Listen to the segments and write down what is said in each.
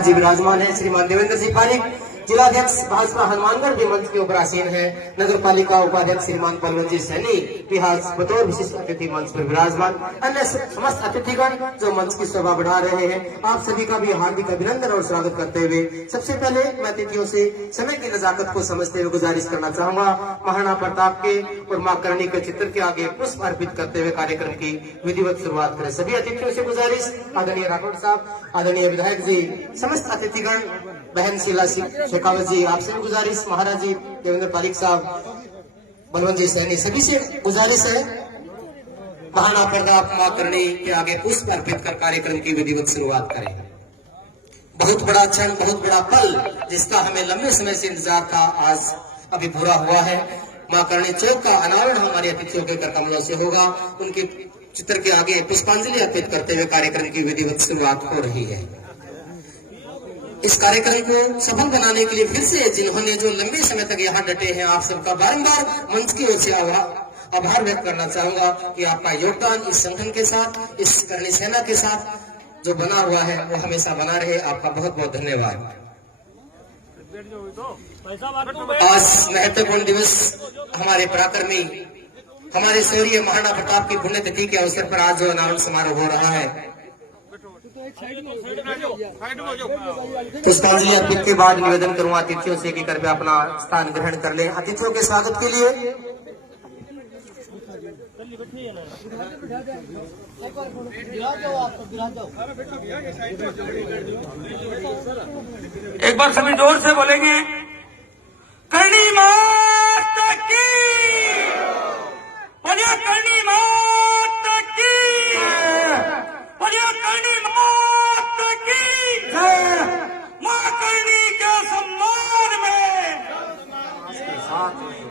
जी विराजमान है। श्रीमान देवेंद्र सिंह पारिक जिलाध्यक्ष भाजपा हनुमानगढ़ भी मंच के ऊपर आसीन है। नगर पालिका उपाध्यक्ष श्रीमान बलवंत जी सैनी बिहार बतौर विशिष्ट अतिथि मंच पर विराजमान। अन्य समस्त अतिथिगण जो मंच की शोभा बढ़ा रहे हैं, आप सभी का भी हार्दिक अभिनंदन और स्वागत करते हुए सबसे पहले मैं अतिथियों से समय की नजाकत को समझते हुए गुजारिश करना चाहूंगा, महाराणा प्रताप के और मां करणी के चित्र के आगे पुष्प अर्पित करते हुए कार्यक्रम की विधिवत शुरुआत करें। सभी अतिथियों से गुजारिश, आदरणीय राठौड़ साहब, आदरणीय विधायक जी, समस्त अतिथिगण, बहन शीला शेखावत जी, आपसे भी गुजारिश, महाराज जी देवेंद्र पारिक साहब, बलवंत जी सैनी, सभी से गुजारिश है महाराणा प्रताप मां करणी के आगे पुष्प अर्पित कर कार्यक्रम की विधिवत शुरुआत करें। बहुत बड़ा क्षण, बहुत बड़ा पल जिसका हमें लंबे समय से इंतजार था, आज अभी पूरा हुआ है। मां करणी चौक का अनावरण हमारे अतिथियों के कर कमलों से होगा। उनके चित्र के आगे पुष्पांजलि अर्पित करते हुए कार्यक्रम की विधिवत शुरुआत हो रही है। इस कार्यक्रम को सफल बनाने के लिए फिर से जिन्होंने जो लंबे समय तक यहाँ डटे हैं, आप सबका बारंबार मंच की ओर से आभार व्यक्त करना चाहूंगा कि आपका योगदान इस संगठन के साथ, इस करणी सेना के साथ जो बना हुआ है वो हमेशा बना रहे। आपका बहुत बहुत धन्यवाद। आज महत्वपूर्ण दिवस हमारे पराक्रमी, हमारे शौर्य महाराणा प्रताप की पुण्यतिथि के अवसर पर आज जो अनावरण समारोह हो रहा है, पुष्पांजलि अर्पित के बाद निवेदन करूंगा अतिथियों से कि कृपया अपना स्थान ग्रहण कर लें। अतिथियों के स्वागत के लिए एक बार सभी जोर से बोलेंगे, करणी माता की, बोलिए करणी माता की, बोलिए करणी माता की जय। मां करणी के सम्मान में,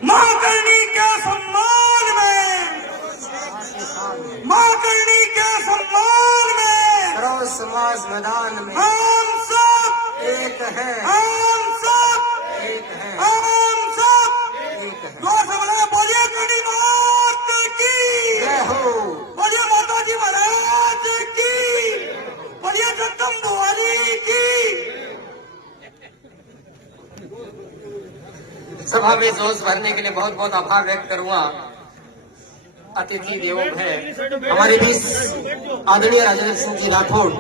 मां करणी के सम्मान में, मां करणी के सम्मान में सर्व समाज मैदान में हम सब एक है, हम सब एक है, हम सब एक है। जोर से बोला, बोलिए करणी माता की जय हो, बोलिए माता जी महाराज की, बोलिए जगदम्ब वाली की। सभा में जोश भरने के लिए बहुत बहुत आभार व्यक्त करूंगा। अतिथि देवों है हमारे बीच आदरणीय राजेंद्र सिंह जी राठौड़,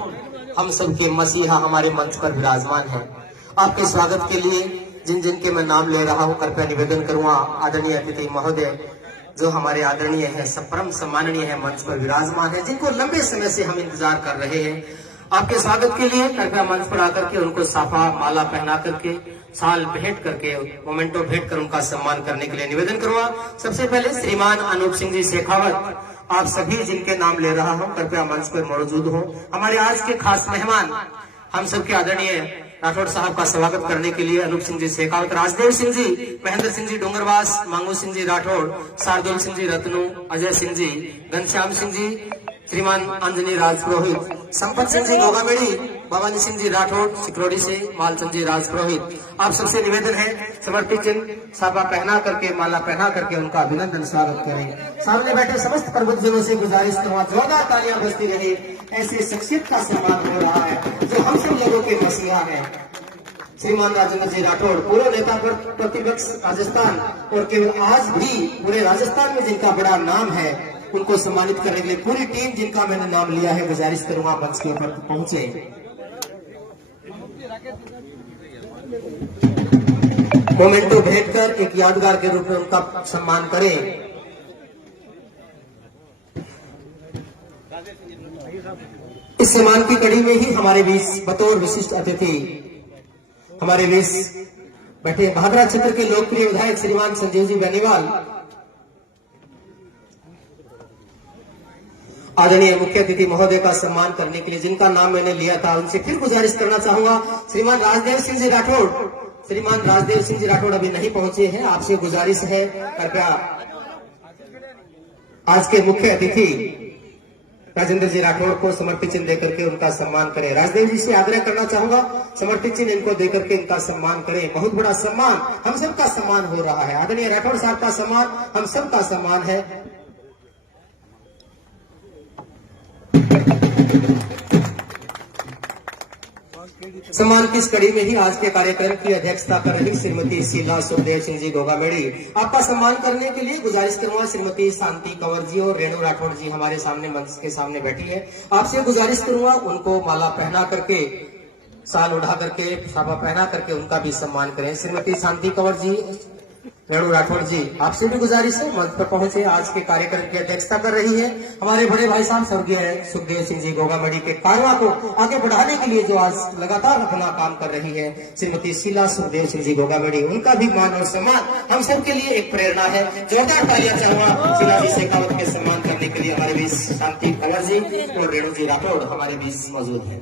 हम सबके मसीहा हमारे मंच पर विराजमान है। आपके स्वागत के लिए जिन जिन के मैं नाम ले रहा हूं, कृपया निवेदन करूंगा आदरणीय अतिथि महोदय जो हमारे आदरणीय है, परम सम्माननीय है, मंच पर विराजमान है, जिनको लंबे समय से हम इंतजार कर रहे हैं। आपके स्वागत के लिए कृपया मंच पर आकर के उनको साफा माला पहना करके, साल भेंट करके, मोमेंटो भेंट कर उनका सम्मान करने के लिए निवेदन करूंगा। सबसे पहले श्रीमान अनूप सिंह जी शेखावत, आप सभी जिनके नाम ले रहा हूं, कृपया मंच पर मौजूद हो। हमारे आज के खास मेहमान हम सबके आदरणीय राठौड़ साहब का स्वागत करने के लिए अनूप सिंह जी शेखावत, राजदेव सिंह जी, महेंद्र सिंह जी डोंगरवास, मांगू सिंह जी राठौड़, शार्दुल सिंह जी रत्नू, अजय सिंह जी, घनश्याम सिंह जी, श्रीमान अंजनी राजपुरोहित, संपत सिंह जी गोगामेड़ी, भवानी सिंह जी राठौड़ सिकरोड़ी से, मालचंद जी राजपुरोहित, आप सबसे निवेदन है समर्पित चिन्ह साफा पहना करके, माला पहना करके उनका अभिनंदन स्वागत करें। सामने बैठे समस्त प्रबुद्धजनों से गुजारिश करूंगा, जोरदार तालियां बजती रहे। ऐसे शख्सियत का सम्मान हो रहा है जो हम सब लोगों के मसीहा है। श्रीमान राजेंद्र जी राठौड़, पूर्व नेता प्रतिपक्ष राजस्थान और केवल आज भी पूरे राजस्थान में जिनका बड़ा नाम है, उनको सम्मानित करने के लिए पूरी टीम जिनका मैंने नाम लिया है, गुजारिश करूंगा मंच के ऊपर पहुंचे। मोमेंटो भेंट कर एक यादगार के रूप में उनका सम्मान करें। इस सम्मान की कड़ी में ही हमारे बीच बतौर विशिष्ट अतिथि हमारे बीच बैठे भादरा क्षेत्र के लोकप्रिय विधायक श्रीमान संजीव जी बेनीवाल, आदरणीय मुख्य अतिथि महोदय का सम्मान करने के लिए जिनका नाम मैंने लिया था, उनसे फिर गुजारिश करना चाहूंगा। श्रीमान राजदेव सिंह जी राठौड़, श्रीमान राजदेव सिंह जी राठौड़ अभी नहीं पहुंचे हैं, आपसे गुजारिश है कृपया आज के मुख्य अतिथि राजेंद्र जी राठौड़ को समर्पित चिन्ह देकर के उनका सम्मान करें। राजदेव जी से आग्रह करना चाहूंगा, समर्पित चिन्ह इनको देकर के इनका सम्मान करें। बहुत बड़ा सम्मान, हम सबका सम्मान हो रहा है। आदरणीय राठौड़ साहब का सम्मान हम सबका सम्मान है। सम्मान की इस कड़ी में ही आज के कार्यक्रम की अध्यक्षता कर रही श्रीमती शीला सुखदेव सिंह जी गोगामेड़ी, आपका सम्मान करने के लिए गुजारिश करूंगा श्रीमती शांति कंवर जी और रेणु राठौड़ जी हमारे सामने मंच के सामने बैठी है। आपसे गुजारिश करूंगा उनको माला पहना करके, शाल उड़ा करके, साफा पहना करके उनका भी सम्मान करें। श्रीमती शांति कंवर जी, रेणु राठौड़ जी, आपसे भी गुजारिश है मंच पर पहुंचे। आज के कार्यक्रम की अध्यक्षता कर रही है हमारे बड़े भाई साहब स्वर्गीय सुखदेव सिंह जी गोगामेड़ी के कारवा को आगे बढ़ाने के लिए जो आज लगातार अपना काम कर रही है श्रीमती शीला सुखदेव सिंह जी गोगामेड़ी, उनका भी मान और सम्मान हम सबके लिए एक प्रेरणा है। जोरदार तालियां चाहूंगा शीला जी शेखावत के सम्मान करने के लिए। हमारे बीच शांति कंवर जी और रेणु जी राठौड़ हमारे बीच मौजूद है।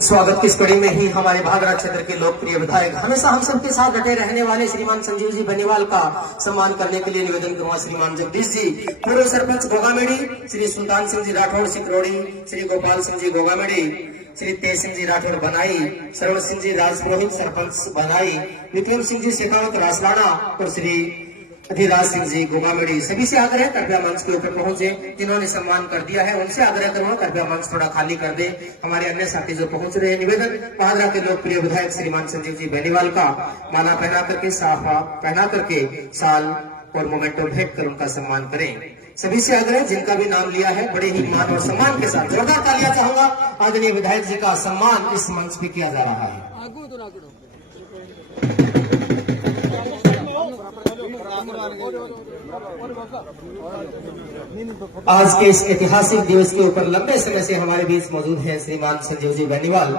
स्वागत की इस कड़ी में ही हमारे भादरा क्षेत्र के लोकप्रिय विधायक, हमेशा हम सबके साथ डटे रहने वाले श्रीमान संजीव जी बेनीवाल का सम्मान करने के लिए निवेदन करूंगा श्रीमान जगदीश जी, पूर्व सरपंच गोगामेड़ी, श्री सुल्तान सिंह जी राठौड़ सिकरौड़ी, श्री गोपाल सिंह जी गोगामेड़ी, श्री तेज सिंह जी राठौड़ बनाई, सरवण सिंह जी राजपुरोहित सरपंच बनाई, विक्रम सिंह जी शेखावत रासलाना और श्री अधिराज सिंह जी गोगामेड़ी, सभी से आग्रह कृपया मंच के ऊपर पहुंचे। जिन्होंने सम्मान कर दिया है उनसे आग्रह करूंगा कृपया मंच थोड़ा खाली कर दे। हमारे अन्य साथी जो पहुंच रहे हैं, निवेदन भादरा के लोकप्रिय विधायक श्रीमान संजीव जी बेनीवाल का माला पहना करके, साफा पहना करके, साल और मोमेंटो भेंट कर उनका सम्मान करें। सभी से आग्रह जिनका भी नाम लिया है बड़े ही मान और सम्मान के साथ जोरदार तालियां चाहूंगा। आदरणीय विधायक जी का सम्मान इस मंच पे किया जा रहा है। आज के इस ऐतिहासिक दिवस के ऊपर लंबे समय से हमारे बीच मौजूद हैं श्रीमान संजीव जी बेनीवाल।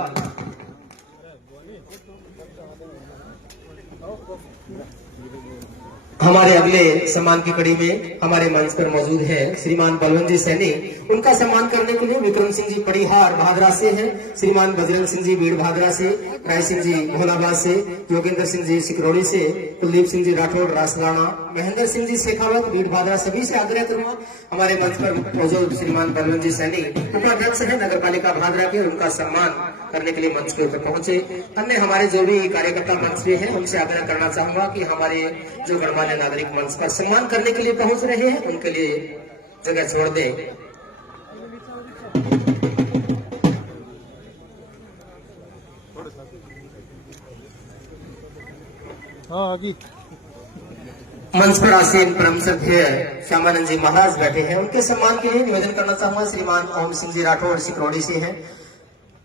हमारे अगले सम्मान की कड़ी में हमारे मंच पर मौजूद हैं श्रीमान बलवंत जी सैनी, उनका सम्मान करने के लिए विक्रम सिंह जी पड़ीहार भादरा से हैं, श्रीमान बजरंग सिंह जी बीड़ भादरा से, राय सिंह जी भोलाबाद से, योगेंद्र सिंह जी सिकरौड़ी से, कुलदीप सिंह जी राठौड़ रासलाना, महेंद्र सिंह जी शेखावत बीड़ भादरा, सभी से आग्रह करूंगा हमारे मंच पर मौजूद श्रीमान बलवंत जी सैनी उपाध्यक्ष है नगर पालिका भादरा के, उनका सम्मान करने के लिए मंच के ऊपर पहुंचे। अन्य हमारे जो भी कार्यकर्ता मंच पे हैं उनसे आग्रह करना चाहूंगा कि हमारे जो गणमान्य नागरिक मंच पर सम्मान करने के लिए पहुंच रहे हैं उनके लिए जगह छोड़ दें। मंच पर आसीन परम श्रद्धेय श्यामानंद जी महाराज बैठे हैं, उनके सम्मान के लिए निवेदन करना चाहूंगा श्रीमान ओम सिंह जी राठौड़ सिकरौड़ी से हैं,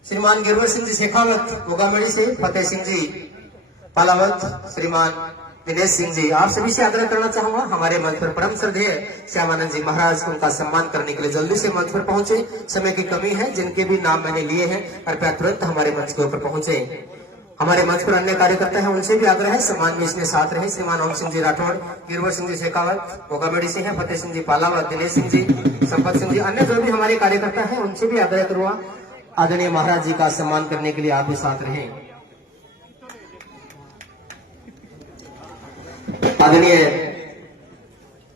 श्रीमान गिरवर सिंह जी शेखावत गोगामेड़ी से, फतेह सिंह जी पालावत, श्रीमान दिनेश सिंह जी, आप सभी से आग्रह करना चाहूंगा हमारे मंच पर परम श्रद्धेय श्यामानंद जी महाराज उनका सम्मान करने के लिए जल्दी से मंच पर पहुंचे। समय की कमी है, जिनके भी नाम मैंने लिए हैं कृपया तुरंत हमारे मंच के ऊपर पहुंचे। हमारे मंच पर अन्य कार्यकर्ता हैं उनसे भी आग्रह है सम्मान में इसमें साथ रहे। श्रीमान ओम सिंह जी राठौड़, गिरवर सिंह जी शेखावत गोगामेड़ी से हैं, फतेह सिंह जी पालावत, दिनेश सिंह जी, संपत सिंह जी, अन्य जो भी हमारे कार्यकर्ता हैं उनसे भी आग्रह करूंगा आदरणीय महाराज जी का सम्मान करने के लिए आप भी साथ रहें। आदरणीय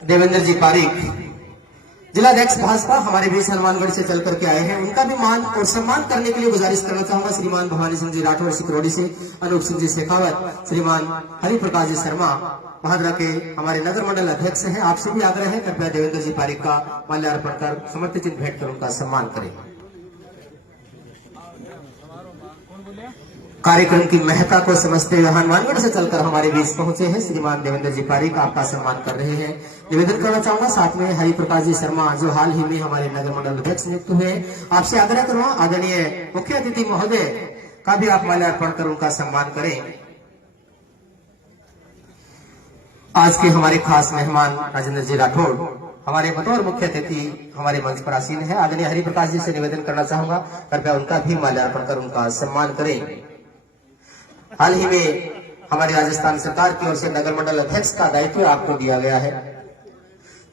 देवेंद्र जी पारिक, जिलाध्यक्ष भाजपा, हमारे बीच हनुमानगढ़ से चल करके आए हैं, उनका भी मान और सम्मान करने के लिए गुजारिश करना चाहूंगा श्रीमान भवानी सिंह जी राठौड़ सिकरौड़ी से, अनूप सिंह जी शेखावत, श्रीमान हरिप्रकाश जी शर्मा भादरा के हमारे नगर मंडल अध्यक्ष हैं, आपसे भी आग्रह है कृपया देवेंद्र जी पारिक का माल्यार्पण कर समर्पित चिन्ह भेंट कर उनका सम्मान करें। कार्यक्रम की महत्ता को समझते हुए हनुमानगढ़ से चलकर हमारे बीच पहुंचे हैं श्रीमान देवेंद्र जी पारिक, आपका सम्मान कर रहे हैं। निवेदन करना चाहूंगा साथ में हरिप्रकाश जी शर्मा जो हाल ही में हमारे नगर मंडल अध्यक्ष नियुक्त हुए, आपसे आग्रह करूंगा आदरणीय मुख्य अतिथि महोदय का भी आप माल्यार्पण कर उनका सम्मान करें। आज के हमारे खास मेहमान राजेंद्र जी राठौड़ हमारे बतौर मुख्य अतिथि हमारे मंच पर आसीन है। आदरणीय हरिप्रकाश जी से निवेदन करना चाहूंगा कृपया उनका भी माल्यार्पण कर उनका सम्मान करें। हाल ही में हमारी राजस्थान सरकार की ओर से नगर मंडल अध्यक्ष का दायित्व आपको दिया गया है।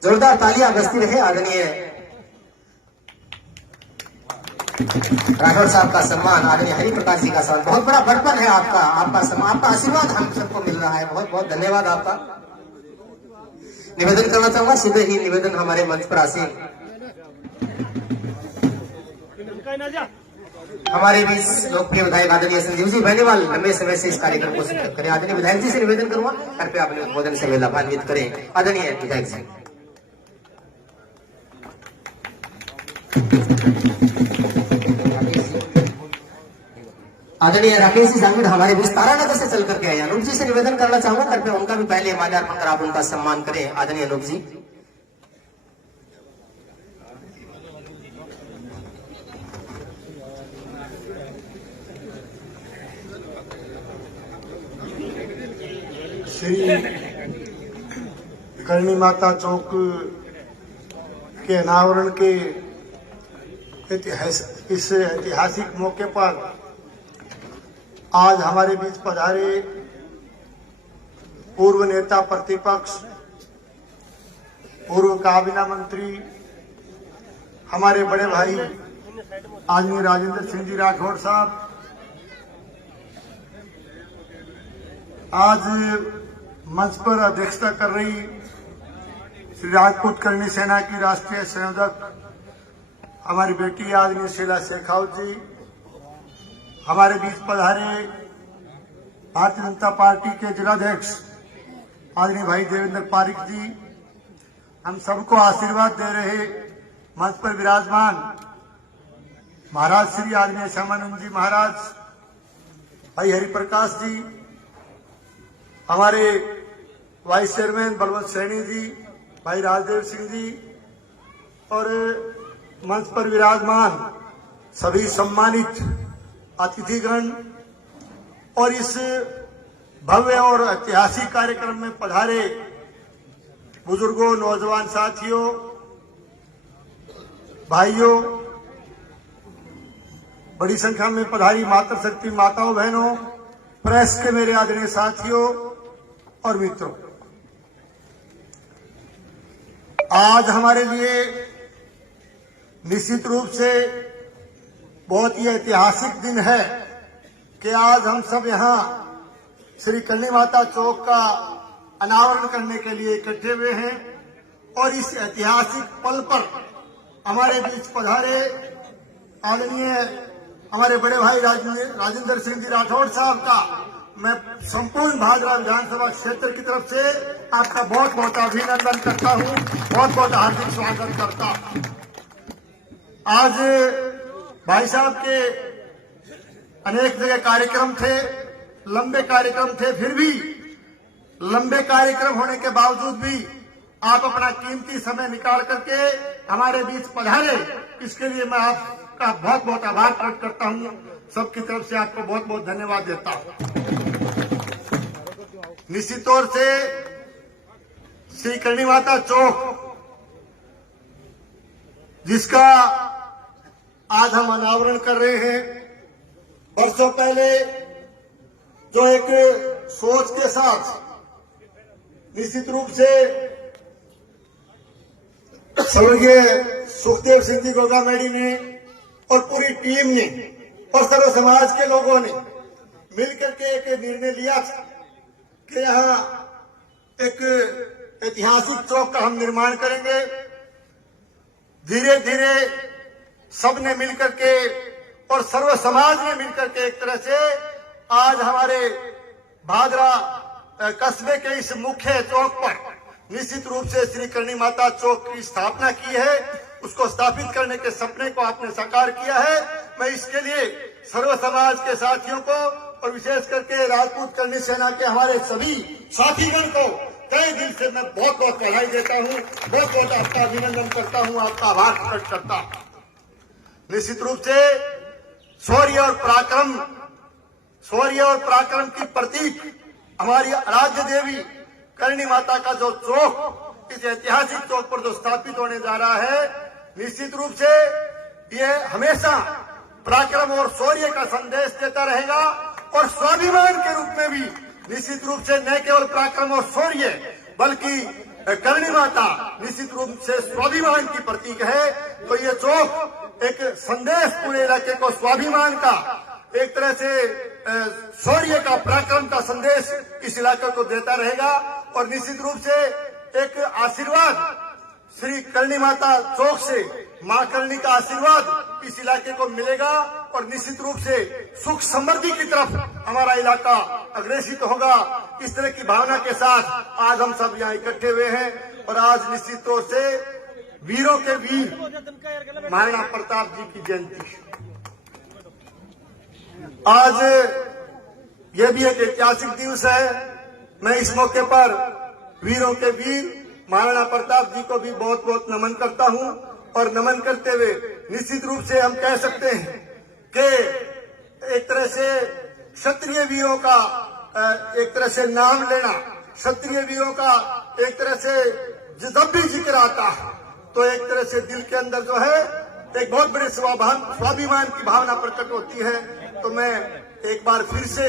जोरदार तालियां बजती रहे। आदरणीय राठौड़ साहब का सम्मान, आदरणीय हरिप्रकाश जी का सम्मान, बहुत बड़ा बड़पन है आपका, आपका आशीर्वाद हम सबको मिल रहा है, बहुत बहुत धन्यवाद आपका। निवेदन करना चाहूंगा सीधे ही निवेदन हमारे मंच पर आसीन हमारे बीच लोकप्रिय विधायक आदरणीय संजीव जी बेनीवाल लंबे समय से इस कार्यक्रम को संचालित करें। आदरणीय विधायक जी से निवेदन करूंगा, कृपया अपने उद्बोधन से लाभान्वित करें। आदरणीय विधायक जी। आदरणीय राकेश जी सांगड़ हमारे बीच तारानगर से चल करके आए। अनूप जी से निवेदन करना चाहूंगा, कृपया उनका भी पहले माल्यार्पण कर आप उनका सम्मान करें। आदरणीय अनूप जी। श्री करणी माता चौक के अनावरण के इस ऐतिहासिक मौके पर आज हमारे बीच पधारे पूर्व नेता प्रतिपक्ष, पूर्व काबीना मंत्री, हमारे बड़े भाई आदरणीय राजेंद्र सिंह जी राठौड़ साहब, आज मंच पर अध्यक्षता कर रही श्री राजपूत करणी सेना की राष्ट्रीय संयोजक हमारी बेटी आदरणीय शीला शेखावत जी, हमारे बीच पधारे भारतीय जनता पार्टी के जिलाध्यक्ष आदरणीय भाई देवेंद्र पारिक जी, हम सबको आशीर्वाद दे रहे मंच पर विराजमान महाराज श्री आदरणीय श्यामानंद जी महाराज, भाई हरिप्रकाश जी, हमारे वाइस चेयरमैन बलवंत सैनी जी, भाई राजदेव सिंह जी और मंच पर विराजमान सभी सम्मानित अतिथिगण और इस भव्य और ऐतिहासिक कार्यक्रम में पधारे बुजुर्गों, नौजवान साथियों, भाइयों, बड़ी संख्या में पधारी मातृशक्ति माताओं, बहनों, प्रेस के मेरे आदरणीय साथियों और मित्रों, आज हमारे लिए निश्चित रूप से बहुत ही ऐतिहासिक दिन है कि आज हम सब यहाँ श्री करणी माता चौक का अनावरण करने के लिए इकट्ठे हुए हैं और इस ऐतिहासिक पल पर हमारे बीच पधारे आदरणीय हमारे बड़े भाई राजेंद्र सिंह जी राठौड़ साहब का मैं संपूर्ण भादरा विधानसभा क्षेत्र की तरफ से आपका बहुत बहुत अभिनंदन करता हूं, बहुत बहुत हार्दिक स्वागत करता हूं। आज भाई साहब के अनेक जगह कार्यक्रम थे, लंबे कार्यक्रम थे, फिर भी लंबे कार्यक्रम होने के बावजूद भी आप अपना कीमती समय निकाल करके हमारे बीच पधारे, इसके लिए मैं आपका बहुत बहुत आभार प्रकट करता हूं। सबकी तरफ से आपको बहुत बहुत धन्यवाद देता हूं। निश्चित तौर से श्री करणी माता चौक, जिसका आज हम अनावरण कर रहे हैं, वर्षों पहले जो एक सोच के साथ निश्चित रूप से स्वर्गीय सुखदेव सिंह जी गोगामेडी ने और पूरी टीम ने और सर्व समाज के लोगों ने मिलकर के एक निर्णय लिया था कि यहाँ एक ऐतिहासिक चौक का हम निर्माण करेंगे। धीरे धीरे सबने मिलकर के और सर्व समाज ने मिलकर के एक तरह से आज हमारे भादरा कस्बे के इस मुख्य चौक पर निश्चित रूप से श्री करणी माता चौक की स्थापना की है। उसको स्थापित करने के सपने को आपने साकार किया है। मैं इसके लिए सर्व समाज के साथियों को और विशेष करके राजपूत करणी सेना के हमारे सभी साथीगण को तहे दिल से मैं बहुत बहुत बधाई देता हूं, बहुत बहुत आपका अभिनंदन करता हूं, आपका आभार प्रकट करता हूं। निश्चित रूप से शौर्य और पराक्रम की प्रतीक हमारी आराध्य देवी करणी माता का जो चौक, इस ऐतिहासिक चौक पर जो स्थापित होने जा रहा है, निश्चित रूप से ये हमेशा पराक्रम और शौर्य का संदेश देता रहेगा और स्वाभिमान के रूप में भी निश्चित रूप से न केवल पराक्रम और शौर्य बल्कि करणी माता निश्चित रूप से स्वाभिमान की प्रतीक है। तो ये चौक एक संदेश पूरे इलाके को स्वाभिमान का, एक तरह से शौर्य का, पराक्रम का संदेश इस इलाके को देता रहेगा और निश्चित रूप से एक आशीर्वाद श्री करणी माता चौक से, मां करणी का आशीर्वाद इस इलाके को मिलेगा और निश्चित रूप से सुख समृद्धि की तरफ हमारा इलाका अग्रेसित होगा। इस तरह की भावना के साथ आज हम सब यहाँ इकट्ठे हुए हैं और आज निश्चित तौर से वीरों के वीर महाराणा प्रताप जी की जयंती। आज यह भी एक ऐतिहासिक दिवस है। मैं इस मौके पर वीरों के वीर महाराणा प्रताप जी को भी बहुत बहुत नमन करता हूं और नमन करते हुए निश्चित रूप से हम कह सकते हैं कि एक तरह से क्षत्रिय वीरों का एक तरह से नाम लेना, क्षत्रिय वीरों का एक तरह से जब भी जिक्र आता है तो एक तरह से दिल के अंदर जो है एक बहुत बड़े स्वाभिमान की भावना प्रकट होती है। तो मैं एक बार फिर से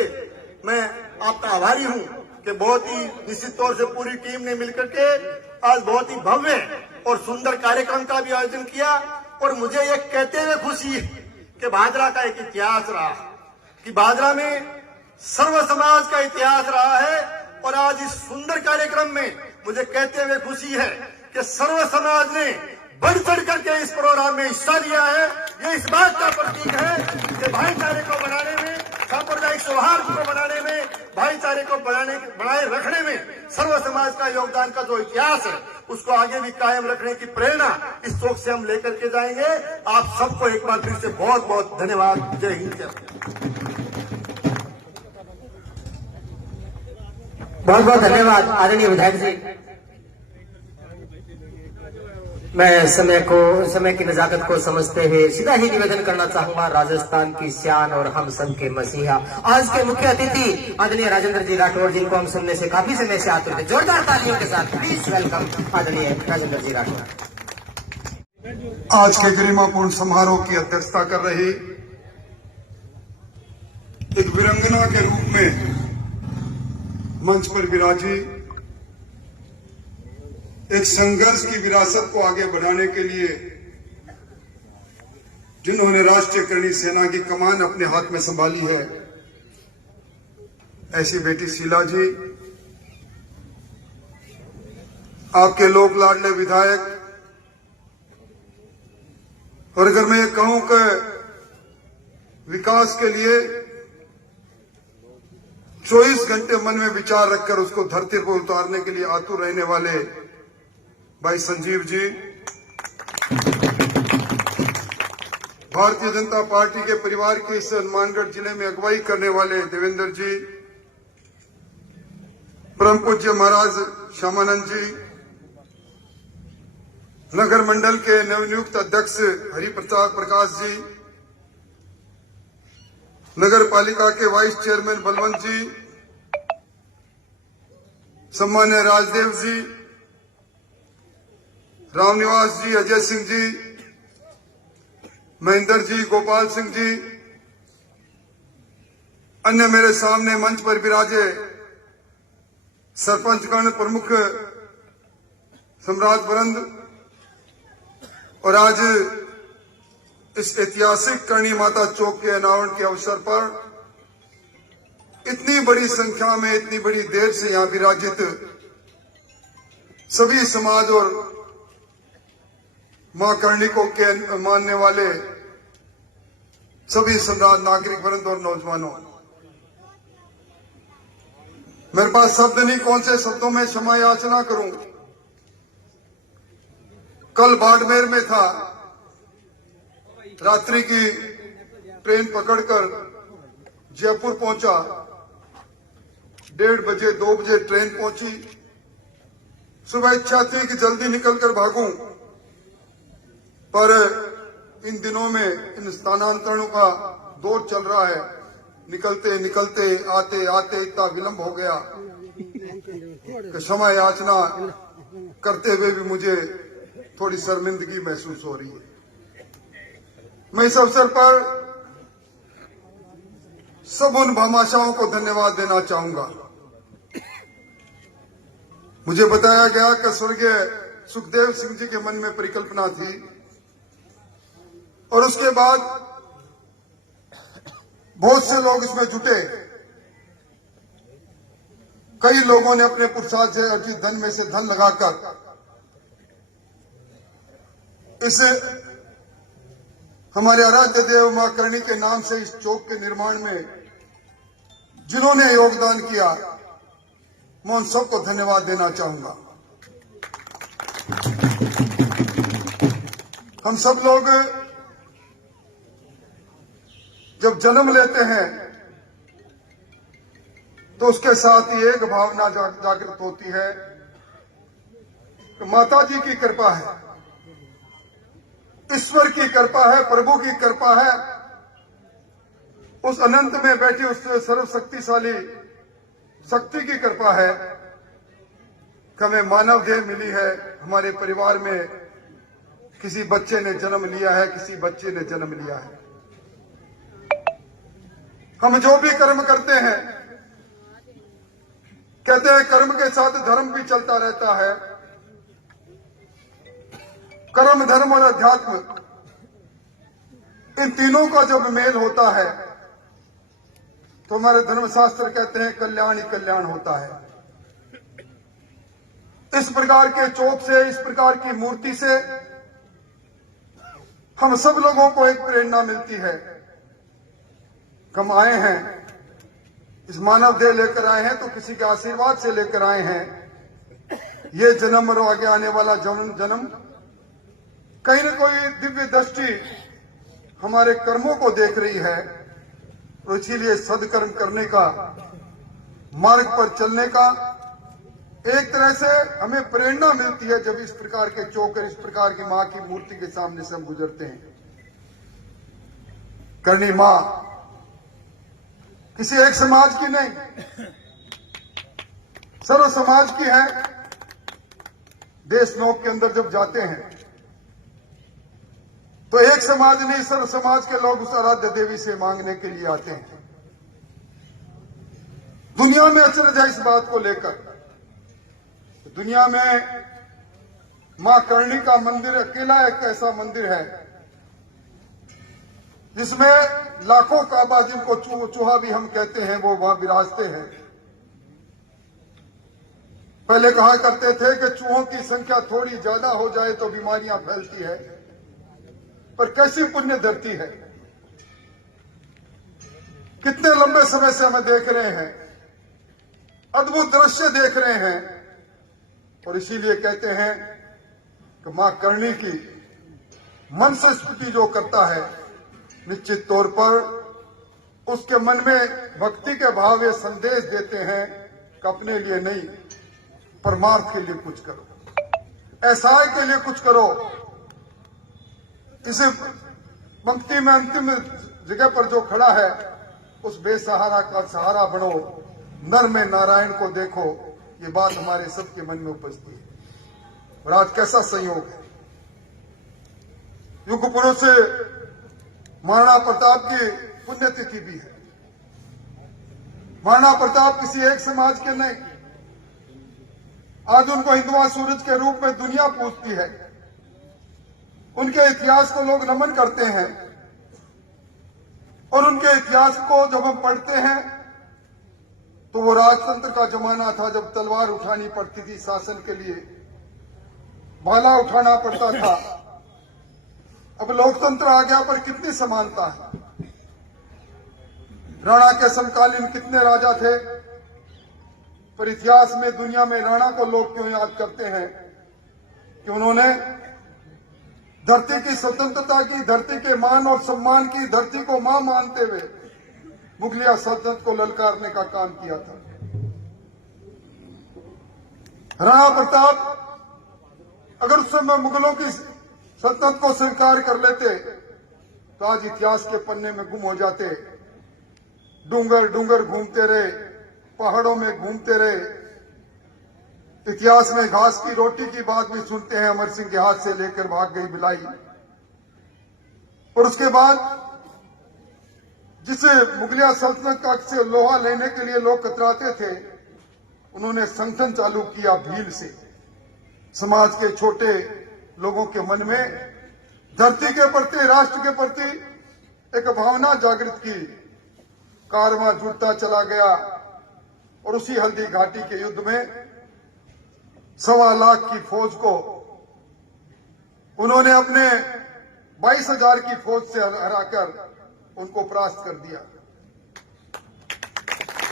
मैं आपका आभारी हूं कि बहुत ही निश्चित तौर से पूरी टीम ने मिलकर के आज बहुत ही भव्य और सुंदर कार्यक्रम का भी आयोजन किया। और मुझे ये कहते हुए खुशी है कि भादरा का एक इतिहास रहा, कि भादरा में सर्व समाज का इतिहास रहा है। और आज इस सुंदर कार्यक्रम में मुझे कहते हुए खुशी है कि सर्व समाज ने बढ़ चढ़ करके इस प्रोग्राम में हिस्सा लिया है। ये इस बात का प्रतीक है कि भाईचारे को बनाने में, सांप्रदायिक सौहार्द को बनाने में, भाईचारे को बनाए रखने में सर्व समाज का योगदान का जो इतिहास है उसको आगे भी कायम रखने की प्रेरणा इस शौक से हम लेकर के जाएंगे। आप सबको एक बार फिर से बहुत बहुत धन्यवाद। जय हिंद, जय बहुत बहुत धन्यवाद आदरणीय विधायक जी। मैं समय की नजाकत को समझते हुए सीधा ही निवेदन करना चाहूंगा, राजस्थान की शान और हम सब के मसीहा आज के मुख्य अतिथि आदरणीय राजेंद्र जी राठौड़, जिनको हम सुनने से काफी समय से आतुर थे। जोरदार तालियों के साथ प्लीज वेलकम आदरणीय राजेंद्र जी राठौड़। आज के गरिमापूर्ण समारोह की अध्यक्षता कर रही एक वीरांगना के रूप में मंच पर विराजी, एक संघर्ष की विरासत को आगे बढ़ाने के लिए जिन्होंने राष्ट्रीय करणी सेना की कमान अपने हाथ में संभाली है, ऐसी बेटी शीला जी, आपके लोक लाडले विधायक। और अगर मैं ये कहूं कि विकास के लिए 24 घंटे मन में विचार रखकर उसको धरती पर उतारने के लिए आतुर रहने वाले भाई संजीव जी, भारतीय जनता पार्टी के परिवार के इस हनुमानगढ़ जिले में अगुवाई करने वाले देवेंद्र जी, परम पूज्य महाराज श्यामानंद जी, नगर मंडल के नवनियुक्त अध्यक्ष हरिप्रकाश जी, नगर पालिका के वाइस चेयरमैन बलवंत जी, सम्मान्य राजदेव जी, रामनिवास जी, अजय सिंह जी, महेंद्र जी, गोपाल सिंह जी, अन्य मेरे सामने मंच पर विराजे सरपंचगण, प्रमुख सम्राट वृंद, और आज इस ऐतिहासिक करणी माता चौक के अनावरण के अवसर पर इतनी बड़ी संख्या में, इतनी बड़ी देर से यहां विराजित सभी समाज और मां करणी को के मानने वाले सभी सम्राट नागरिक वृंद और नौजवानों, मेरे पास शब्द नहीं, कौन से शब्दों में क्षमा याचना करूं। कल बाड़मेर में था, रात्रि की ट्रेन पकड़कर जयपुर पहुंचा, 1:30 बजे 2 बजे ट्रेन पहुंची। सुबह इच्छा थी कि जल्दी निकलकर भागूं, पर इन दिनों में इन स्थानांतरणों का दौर चल रहा है, निकलते निकलते आते आते इतना विलंब हो गया कि क्षमा याचना करते हुए भी मुझे थोड़ी शर्मिंदगी महसूस हो रही है। मैं इस अवसर पर सब उन भामाशाहों को धन्यवाद देना चाहूंगा। मुझे बताया गया कि स्वर्गीय सुखदेव सिंह जी के मन में परिकल्पना थी और उसके बाद बहुत से लोग इसमें जुटे। कई लोगों ने अपने पुरुषार्थ से अर्जित धन में से धन लगाकर इस हमारे आराध्य देव मां करणी के नाम से इस चौक के निर्माण में जिन्होंने योगदान किया, मैं उन सबको धन्यवाद देना चाहूंगा। हम सब लोग जब जन्म लेते हैं तो उसके साथ ही एक भावना जागृत होती है कि माता जी की कृपा है, ईश्वर की कृपा है, प्रभु की कृपा है, उस अनंत में बैठी उस सर्वशक्तिशाली शक्ति की कृपा है कि हमें मानव देह मिली है। हमारे परिवार में किसी बच्चे ने जन्म लिया है, किसी बच्चे ने जन्म लिया है। हम जो भी कर्म करते हैं, कहते हैं कर्म के साथ धर्म भी चलता रहता है। कर्म, धर्म और अध्यात्म, इन तीनों का जब मेल होता है तो हमारे धर्मशास्त्र कहते हैं कल्याण ही कल्याण होता है। इस प्रकार के चौक से, इस प्रकार की मूर्ति से हम सब लोगों को एक प्रेरणा मिलती है। हम आए हैं, इस मानव देह लेकर आए हैं तो किसी के आशीर्वाद से लेकर आए हैं। ये जन्म और आगे आने वाला जन्म कहीं न कोई दिव्य दृष्टि हमारे कर्मों को देख रही है, और इसीलिए सदकर्म करने का, मार्ग पर चलने का एक तरह से हमें प्रेरणा मिलती है जब इस प्रकार के चौक, इस प्रकार की मां की मूर्ति के सामने से हम गुजरते हैं। करणी मां किसी एक समाज की नहीं, सर्व समाज की है। देश नोक के अंदर जब जाते हैं तो एक समाज नहीं, सर्व समाज के लोग उस आराध्य देवी से मांगने के लिए आते हैं। दुनिया में अचरज है इस बात को लेकर। दुनिया में मां करणी का मंदिर अकेला एक ऐसा मंदिर है जिसमें लाखों काबा, जिनको चूहा भी हम कहते हैं, वो वहां विराजते हैं। पहले कहा करते थे कि चूहों की संख्या थोड़ी ज्यादा हो जाए तो बीमारियां फैलती है, पर कैसी पुण्य धरती है। कितने लंबे समय से हमें देख रहे हैं, अद्भुत दृश्य देख रहे हैं, और इसीलिए कहते हैं कि मां करणी की मन से स्तुति जो करता है, निश्चित तौर पर उसके मन में भक्ति के भाव ये संदेश देते हैं कि अपने लिए नहीं, परमार्थ के लिए कुछ करो, ऐसाई के लिए कुछ करो। इस पंक्ति में अंतिम जगह पर जो खड़ा है, उस बेसहारा का सहारा बनो, नर में नारायण को देखो, ये बात हमारे सबके मन में उपजती है। और आज कैसा संयोग है, युग पुरुष महाराणा प्रताप की पुण्यतिथि भी है। महाराणा प्रताप किसी एक समाज के नहीं, आज उनको हिंदुआ सूरज के रूप में दुनिया पूजती है। उनके इतिहास को लोग नमन करते हैं, और उनके इतिहास को जब हम पढ़ते हैं तो वो राजतंत्र का जमाना था, जब तलवार उठानी पड़ती थी शासन के लिए, भाला उठाना पड़ता था। अब लोकतंत्र आ गया, पर कितनी समानता है। राणा के समकालीन कितने राजा थे, पर इतिहास में, दुनिया में राणा को लोग क्यों याद करते हैं कि उन्होंने धरती की स्वतंत्रता की, धरती के मान और सम्मान की, धरती को मां मानते हुए मुगलिया सल्तनत को ललकारने का काम किया था। राणा प्रताप अगर उस समय मुगलों की सल्तनत को स्वीकार कर लेते तो आज इतिहास के पन्ने में गुम हो जाते। डूंगर डूंगर घूमते रहे, पहाड़ों में घूमते रहे। इतिहास में घास की रोटी की बात भी सुनते हैं, अमर सिंह के हाथ से लेकर भाग गई बिलाई। और उसके बाद जिसे मुगलिया सल्तनत का से लोहा लेने के लिए लोग कतराते थे, उन्होंने संगठन चालू किया भील से। समाज के छोटे लोगों के मन में धरती के प्रति, राष्ट्र के प्रति एक भावना जागृत की। कारवां जुड़ता चला गया, और उसी हल्दी घाटी के युद्ध में 1.25 लाख की फौज को उन्होंने अपने 22,000 की फौज से हराकर उनको परास्त कर दिया।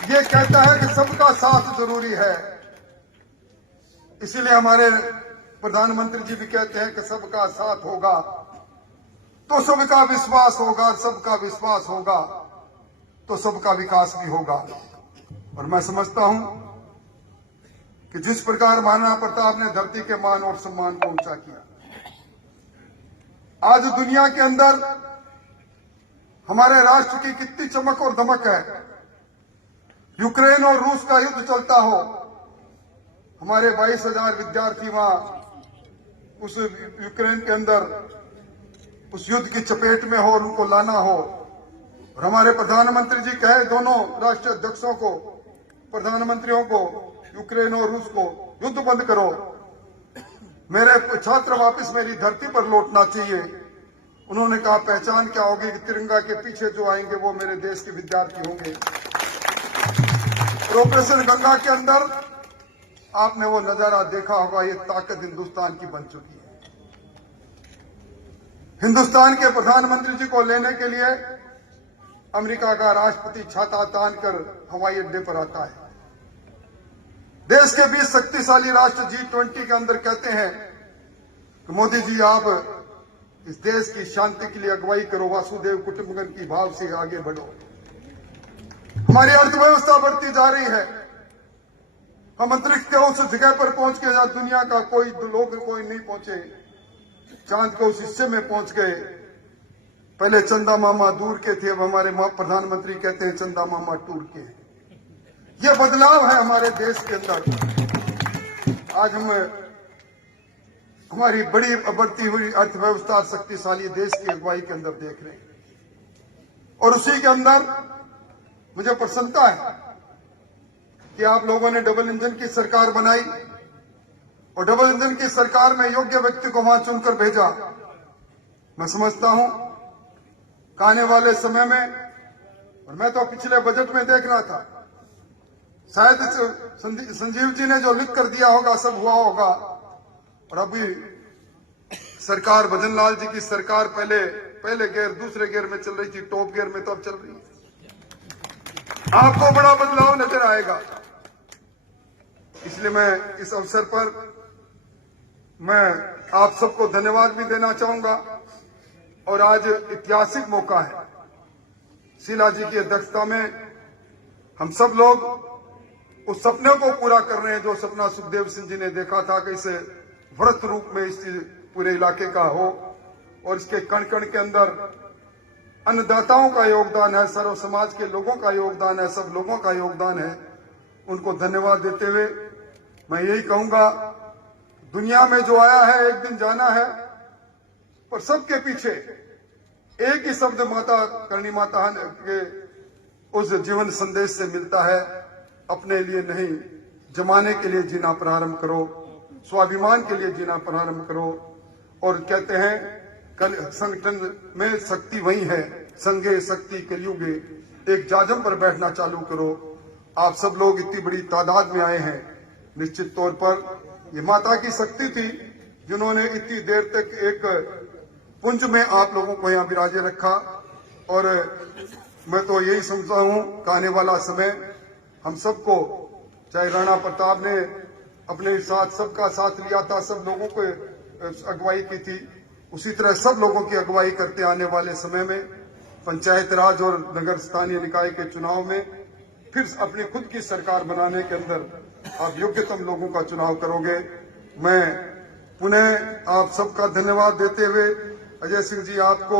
ये कहता है कि सबका साथ जरूरी है। इसीलिए हमारे प्रधानमंत्री जी भी कहते हैं कि सबका साथ होगा तो सबका विश्वास होगा, सबका विश्वास होगा तो सबका विकास भी होगा। और मैं समझता हूं कि जिस प्रकार महाराणा प्रताप ने धरती के मान और सम्मान को ऊंचा किया, आज दुनिया के अंदर हमारे राष्ट्र की कितनी चमक और दमक है। यूक्रेन और रूस का युद्ध चलता हो, हमारे 22,000 विद्यार्थी वहां उस यूक्रेन के अंदर उस युद्ध की चपेट में हो और उनको लाना हो, और हमारे प्रधानमंत्री जी कहे दोनों राष्ट्रीय अध्यक्षों को, प्रधानमंत्रियों को, यूक्रेन और रूस को, युद्ध बंद करो, मेरे छात्र वापस मेरी धरती पर लौटना चाहिए। उन्होंने कहा पहचान क्या होगी कि तिरंगा के पीछे जो आएंगे वो मेरे देश के विद्यार्थी होंगे। ऑपरेशन गंगा के अंदर आपने वो नजारा देखा होगा, ये ताकत हिंदुस्तान की बन चुकी है। हिंदुस्तान के प्रधानमंत्री जी को लेने के लिए अमेरिका का राष्ट्रपति छाता तान कर हवाई अड्डे पर आता है। देश के 20 शक्तिशाली राष्ट्र G20 के अंदर कहते हैं कि मोदी जी आप इस देश की शांति के लिए अगुवाई करो, वासुदेव कुटुंबकम की भाव से आगे बढ़ो। हमारी अर्थव्यवस्था बढ़ती जा रही है। हम अंतरिक्ष के उस जगह पर पहुंच गए जहां दुनिया का कोई नहीं पहुंचे, चांद के उस हिस्से में पहुंच गए। पहले चंदा मामा दूर के थे, अब हमारे प्रधानमंत्री कहते हैं चंदा मामा टूर के। ये बदलाव है हमारे देश के अंदर। आज हम हमारी बड़ी बढ़ती हुई अर्थव्यवस्था शक्तिशाली देश की अगुवाई के अंदर देख रहे हैं। और उसी के अंदर मुझे प्रसन्नता है कि आप लोगों ने डबल इंजन की सरकार बनाई और डबल इंजन की सरकार में योग्य व्यक्ति को वहां चुनकर भेजा। मैं समझता हूं कि आने वाले समय में, और मैं तो पिछले बजट में देख रहा था, शायद संजीव जी ने जो लिख कर दिया होगा सब हुआ होगा। और अभी सरकार भजन लाल जी की सरकार पहले गियर दूसरे गियर में चल रही थी, टॉप गियर में तो अब चल रही है। आपको बड़ा बदलाव नजर आएगा। इसलिए मैं इस अवसर पर मैं आप सबको धन्यवाद भी देना चाहूंगा। और आज ऐतिहासिक मौका है, शीला जी की अध्यक्षता में हम सब लोग उस सपने को पूरा कर रहे हैं जो सपना सुखदेव सिंह जी ने देखा था कि इसे व्रत रूप में इस पूरे इलाके का हो और इसके कण कण के अंदर अन्नदाताओं का योगदान है, सर्व समाज के लोगों का योगदान है, सब लोगों का योगदान है। उनको धन्यवाद देते हुए मैं यही कहूंगा, दुनिया में जो आया है एक दिन जाना है, पर सबके पीछे एक ही शब्द माता करणी माता के उस जीवन संदेश से मिलता है, अपने लिए नहीं जमाने के लिए जीना प्रारंभ करो, स्वाभिमान के लिए जीना प्रारंभ करो। और कहते हैं कल संगठन में शक्ति वही है, संगे शक्ति कलयुगे, एक जाजम पर बैठना चालू करो। आप सब लोग इतनी बड़ी तादाद में आए हैं, निश्चित तौर पर ये माता की शक्ति थी जिन्होंने इतनी देर तक एक पुंज में आप लोगों को यहाँ विराजे रखा। और मैं तो यही समझता हूँ कि आने वाला समय हम सबको, चाहे राणा प्रताप ने अपने साथ सबका साथ लिया था, सब लोगों को अगुवाई की थी, उसी तरह सब लोगों की अगुवाई करते आने वाले समय में पंचायत राज और नगर स्थानीय निकाय के चुनाव में फिर अपनी खुद की सरकार बनाने के अंदर आप योग्यतम लोगों का चुनाव करोगे। मैं पुनः आप सबका धन्यवाद देते हुए अजय सिंह जी आपको,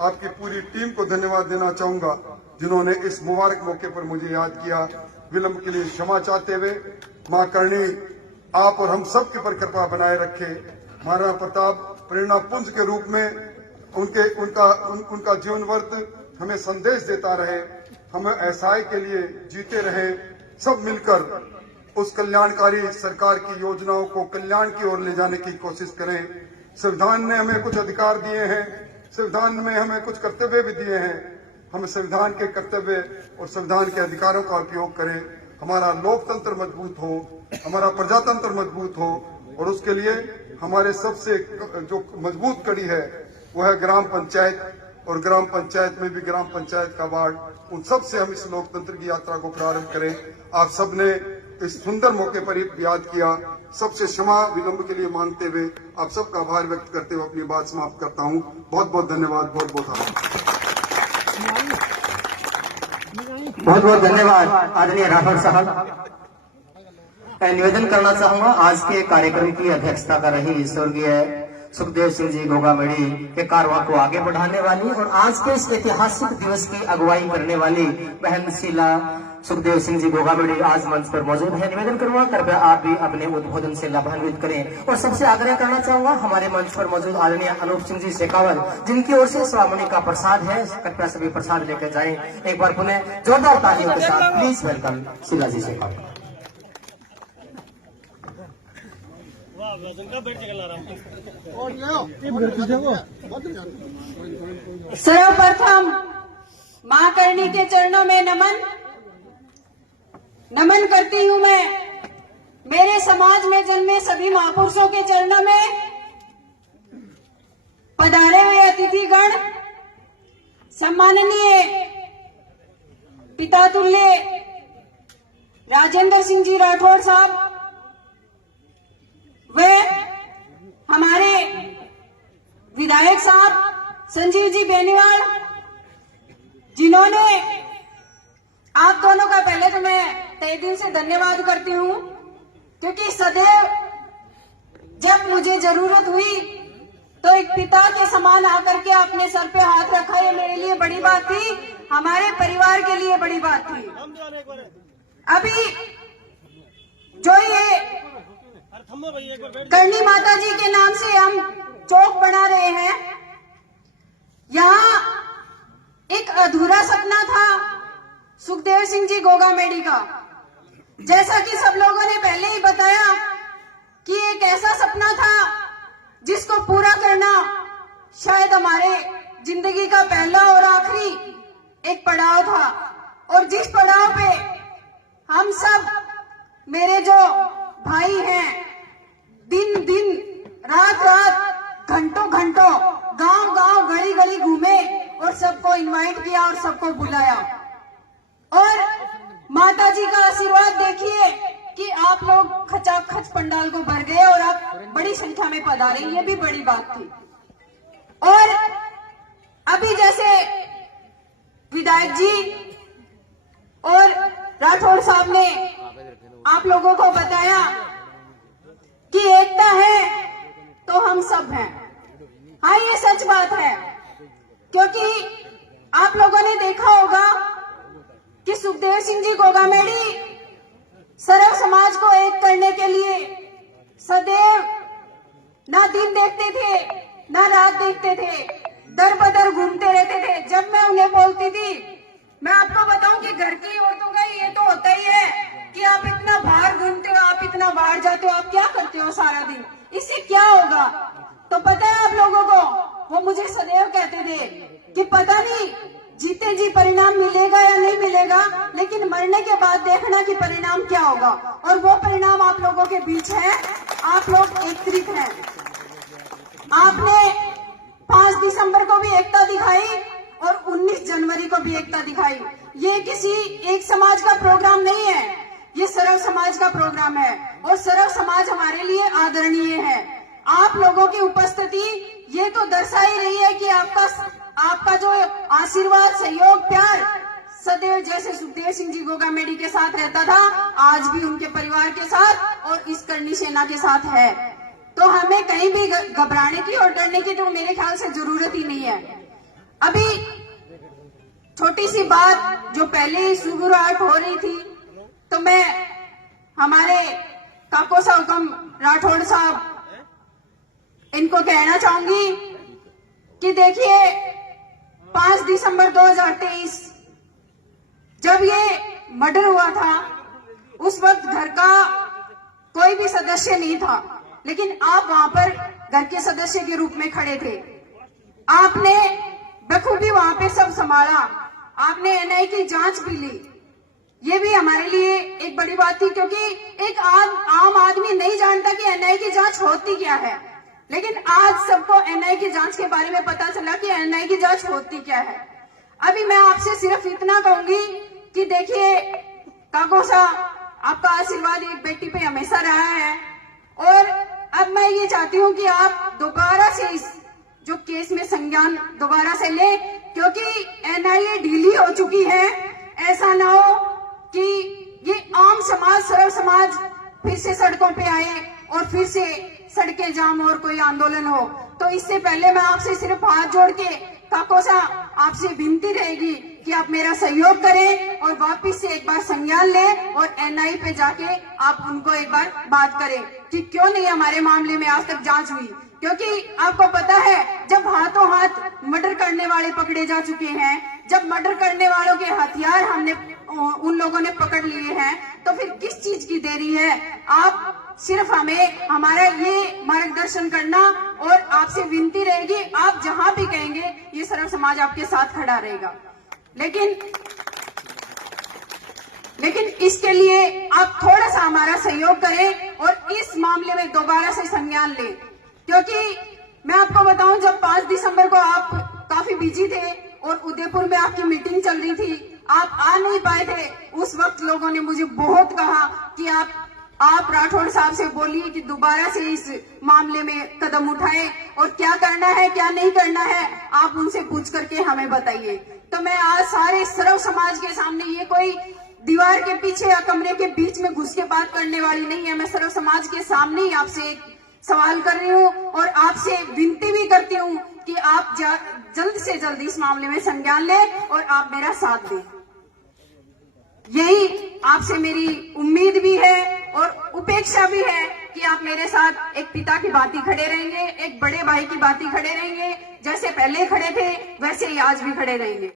आपकी पूरी टीम को धन्यवाद देना चाहूंगा जिन्होंने इस मुबारक मौके पर मुझे याद किया। विलंब के लिए क्षमा चाहते हुए मां करणी आप और हम सब के पर कृपा बनाए रखे। महाराणा प्रताप प्रेरणा पुंज के रूप में उनका जीवन वर्त हमें संदेश देता रहे, हमें एसआई के लिए जीते रहे। सब मिलकर उस कल्याणकारी सरकार की योजनाओं को कल्याण की ओर ले जाने की कोशिश करें। संविधान ने हमें कुछ अधिकार दिए हैं, संविधान में हमें कुछ कर्तव्य भी दिए हैं। हम संविधान के कर्तव्य और संविधान के अधिकारों का उपयोग करें। हमारा लोकतंत्र मजबूत हो, हमारा प्रजातंत्र मजबूत हो, और उसके लिए हमारे सबसे जो मजबूत कड़ी है वो है ग्राम पंचायत, और ग्राम पंचायत में भी ग्राम पंचायत का वार्ड। उन सब से हम इस लोकतंत्र की यात्रा को प्रारंभ करें। आप सबने इस सुंदर मौके पर याद किया, सबसे क्षमा विलंब के लिए मांगते हुए आप सबका आभार व्यक्त करते हुए अपनी बात समाप्त करता हूं। बहुत बहुत धन्यवाद, बहुत बहुत आभार। बहुत बहुत धन्यवाद आदरणीय राठौड़ साहब। मैं निवेदन करना चाहूंगा, आज के कार्यक्रम की अध्यक्षता कर रही स्वर्गीय सुखदेव सिंह जी गोगामेड़ी के कारवां को आगे बढ़ाने वाली और आज के इस ऐतिहासिक दिवस की अगुवाई करने वाली बहन शीला सुखदेव सिंह जी गोगामेड़ी आज मंच पर मौजूद है। निवेदन करूंगा कृपया आप भी अपने उद्बोधन से लाभान्वित करें। और सबसे आग्रह करना चाहूंगा हमारे मंच पर मौजूद आदरणीय अनूप सिंह जी शेखावत, जिनकी ओर से स्वामणी का प्रसाद है, कृपया सभी प्रसाद लेकर जाएं। एक बार पुनः जोरदार तालियों के साथ प्लीज वेलकम शीला जी शेखावत। सर्वप्रथम मां करणी के चरणों में नमन करती हूं। मैं मेरे समाज में जन्मे सभी महापुरुषों के चरणों में, पधारे हुए अतिथिगण, सम्माननीय पिता तुल्य राजेंद्र सिंह जी राठौड़ साहब, वे हमारे विधायक साहब संजीव जी बेनीवाल, जिन्होंने आप दोनों का पहले तो मैं तहे दिल से धन्यवाद करती हूं, क्योंकि सदैव जब मुझे जरूरत हुई तो एक पिता के समान आकर के अपने सर पे हाथ रखा, ये मेरे लिए बड़ी बात थी, हमारे परिवार के लिए बड़ी बात थी। अभी जो ये करणी माता जी के नाम से हम चौक बना रहे हैं, यहाँ एक अधूरा सपना था सुखदेव सिंह जी गोगामेड़ी का। जैसा कि सब लोगों ने पहले ही बताया कि एक ऐसा सपना था जिसको पूरा करना शायद हमारे जिंदगी का पहला और आखिरी एक पड़ाव था, और जिस पड़ाव पे हम सब, मेरे जो भाई हैं, दिन दिन रात रात घंटों घंटों गांव गांव गली गली घूमे और सबको इनवाइट किया और सबको बुलाया। और माता जी का आशीर्वाद देखिए कि आप लोग खचाखच पंडाल को भर गए और आप बड़ी संख्या में पधारे, ये भी बड़ी बात थी। और अभी जैसे विधायक जी और राठौड़ साहब ने आप लोगों को बताया कि एकता है तो हम सब हैं। हाँ, ये सच बात है, क्योंकि आप लोगों ने देखा होगा कि सुखदेव सिंह जी गोगामेड़ी सर्व समाज को एक करने के लिए सदैव ना दिन देखते थे ना रात देखते थे, दर बदर घूमते रहते थे। जब मैं उन्हें बोलती थी, मैं आपको बताऊं कि घर की औरतों का ये तो होता ही है कि आप इतना बाहर घूमते हो, आप इतना बाहर जाते हो, आप क्या करते हो सारा दिन, इससे क्या होगा? तो पता है आप लोगों को, वो मुझे सदैव कहते थे कि पता नहीं जीते जी परिणाम मिलेगा या नहीं मिलेगा, लेकिन मरने के बाद देखना कि परिणाम क्या होगा। और वो परिणाम आप लोगों के बीच है, आप लोग एकत्रित हैं। आपने 5 दिसंबर को भी एकता दिखाई और 19 जनवरी को भी एकता दिखाई। ये किसी एक समाज का प्रोग्राम नहीं है, ये सर्व समाज का प्रोग्राम है, और सर्व समाज हमारे लिए आदरणीय है। आप लोगों की उपस्थिति ये तो दर्शा ही रही है कि आपका जो आशीर्वाद, सहयोग, प्यार सदैव जैसे सुखदेव सिंह जी गोगामेड़ी के साथ रहता था, आज भी उनके परिवार के साथ और इस करणी सेना के साथ है। तो हमें कहीं भी घबराने की और डरने की तो मेरे ख्याल से जरूरत ही नहीं है। अभी छोटी सी बात जो पहले ही शुरुआत हो रही थी, तो मैं हमारे काको साहब राठौड़ साहब इनको कहना चाहूंगी कि देखिए 5 दिसंबर 2023 जब ये मर्डर हुआ था, उस वक्त घर का कोई भी सदस्य नहीं था, लेकिन आप वहां पर घर के सदस्य के रूप में खड़े थे। आपने बखूबी वहां पे सब संभाला, आपने एनआई की जांच भी ली। ये भी हमारे लिए एक बड़ी बात थी, क्योंकि एक आम आदमी नहीं जानता कि एनआई की जांच होती क्या है। लेकिन आज सबको एनआई की जांच के बारे में पता चला कि एनआई की जांच होती क्या है। अभी मैं आपसे सिर्फ इतना कहूंगी कि देखिए काकोसा, आपका आशीर्वाद एक बेटी पे हमेशा रहा है और अब मैं ये चाहती हूँ कि आप दोबारा से इस जो केस में संज्ञान दोबारा से ले, क्योंकि एनआईए ढीली हो चुकी है। ऐसा ना हो कि ये आम समाज, सरल समाज फिर से सड़कों पे आए और फिर से सड़कें जाम और कोई आंदोलन हो। तो इससे पहले मैं आपसे सिर्फ हाथ जोड़ के काकोसा आपसे विनती रहेगी कि आप मेरा सहयोग करें और वापस से एक बार संज्ञान लें और एनआई पे जाके आप उनको एक बार बात करें कि क्यों नहीं हमारे मामले में आज तक जांच हुई। क्योंकि आपको पता है जब हाथों हाथ मर्डर करने वाले पकड़े जा चुके हैं, जब मर्डर करने वालों के हथियार हमने उन लोगों ने पकड़ लिए हैं, तो फिर किस चीज की देरी है। आप सिर्फ हमें हमारा ये मार्गदर्शन करना और आपसे विनती रहेगी, आप जहां भी कहेंगे ये सरल समाज आपके साथ खड़ा रहेगा। लेकिन इसके लिए आप थोड़ा सा हमारा सहयोग करें और इस मामले में दोबारा से संज्ञान लें। क्योंकि मैं आपको बताऊं, जब 5 दिसंबर को आप काफी बिजी थे और उदयपुर में आपकी मीटिंग चल रही थी, आप आ नहीं पाए थे। उस वक्त लोगों ने मुझे बहुत कहा कि आप राठौड़ साहब से बोलिए कि दोबारा से इस मामले में कदम उठाएं और क्या करना है क्या नहीं करना है आप उनसे पूछ करके हमें बताइए। तो मैं आज सारे सर्व समाज के सामने, ये कोई दीवार के पीछे या कमरे के बीच में घुस के बात करने वाली नहीं है, मैं सर्व समाज के सामने ही आपसे एक सवाल कर रही हूँ और आपसे विनती भी करती हूँ कि आप जल्द से जल्द इस मामले में संज्ञान लें और आप मेरा साथ दें। यही आपसे मेरी उम्मीद भी है और उपेक्षा भी है कि आप मेरे साथ एक पिता की बाती खड़े रहेंगे, एक बड़े भाई की बाती खड़े रहेंगे। जैसे पहले खड़े थे वैसे ही आज भी खड़े रहेंगे।